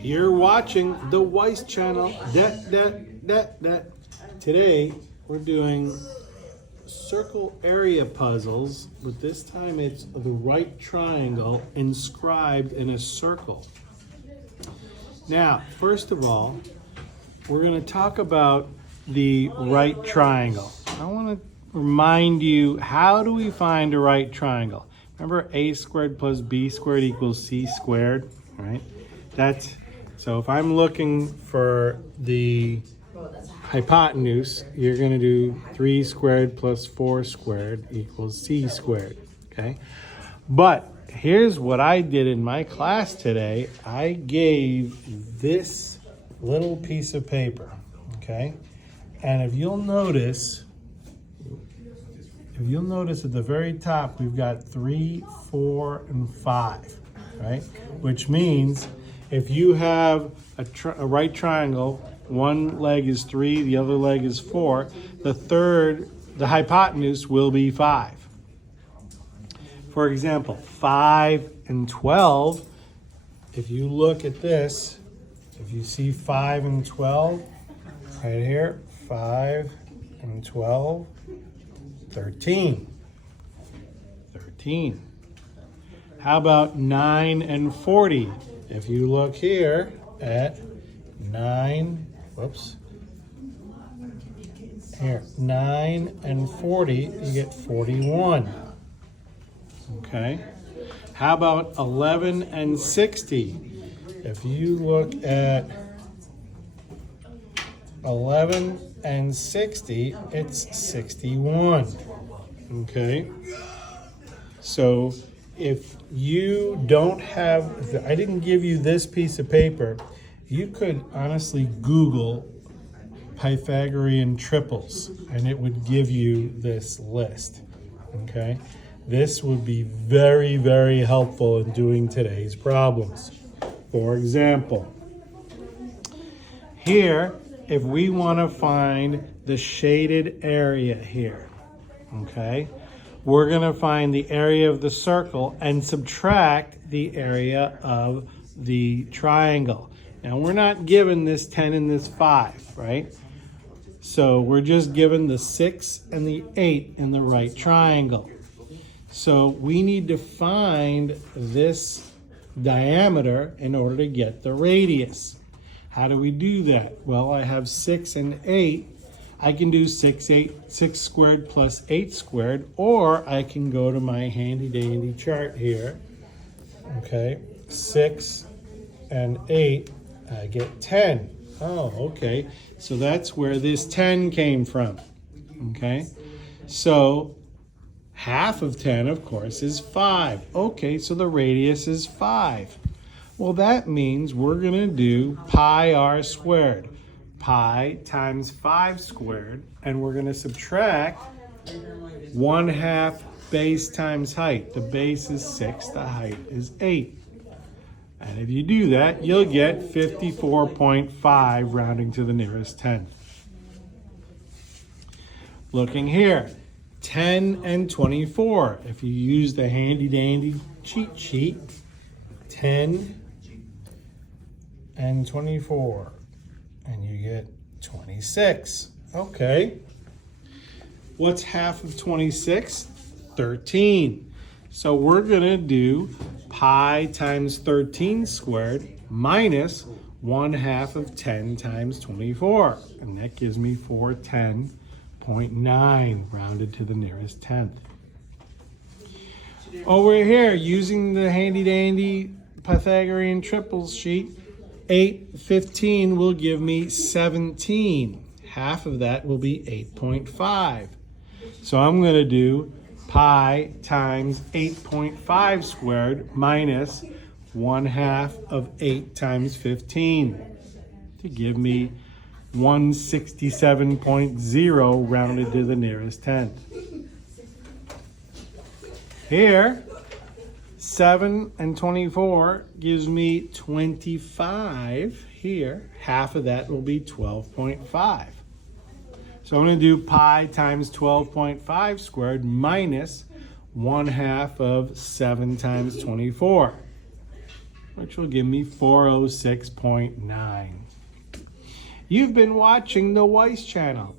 You're watching the Weiss channel. Today we're doing circle area puzzles, but this time it's the right triangle inscribed in a circle. Now, first of all, we're going to talk about the right triangle. I want to remind you, how do we find a right triangle? Remember, a squared plus b squared equals c squared, right? So if I'm looking for the hypotenuse, you're going to do 3 squared plus 4 squared equals c squared, okay? But here's what I did in my class today. I gave this little piece of paper, okay? And if you'll notice at the very top, we've got 3, 4, and 5, right? Which means if you have a right triangle, one leg is 3, the other leg is 4, the hypotenuse will be 5. For example, 5 and 12, if you look at this, if you see 5 and 12, right here, 5 and 12, 13. How about 9 and 40? If you look here at 9 and 40, you get 41. Okay. How about 11 and 60? If you look at 11 and 60, it's 61. Okay. So if you don't have, I didn't give you this piece of paper, you could honestly Google Pythagorean triples and it would give you this list. Okay. This would be very, very helpful in doing today's problems. For example, here, if we want to find the shaded area here, okay, we're going to find the area of the circle and subtract the area of the triangle. Now, we're not given this 10 and this 5, right? So we're just given the 6 and the 8 in the right triangle. So we need to find this diameter in order to get the radius. How do we do that? Well, I have 6 and 8. I can do 6 squared plus 8 squared, or I can go to my handy dandy chart here. Okay, 6 and 8, I get 10. Oh, okay. So that's where this 10 came from. Okay, so half of 10, of course, is 5. Okay, so the radius is 5. Well, that means we're going to do pi r squared. Pi times 5 squared, and we're going to subtract 1/2 base times height. The base is 6, the height is 8. And if you do that, you'll get 54.5 rounding to the nearest 10th. Looking here, 10 and 24. If you use the handy dandy cheat sheet, 10 and 24. And you get 26. Okay. What's half of 26? 13. So we're going to do pi times 13 squared minus 1/2 of 10 times 24. And that gives me 410.9 rounded to the nearest 10th. Over here, using the handy dandy Pythagorean triples sheet, 8, 15 will give me 17. Half of that will be 8.5. So I'm going to do pi times 8.5 squared minus 1/2 of 8 times 15 to give me 167.0 rounded to the nearest 10th. Here, 7 and 24 gives me 25 here. Half of that will be 12.5. So I'm going to do pi times 12.5 squared minus 1/2 of 7 times 24. which will give me 406.9. You've been watching the Weiss channel.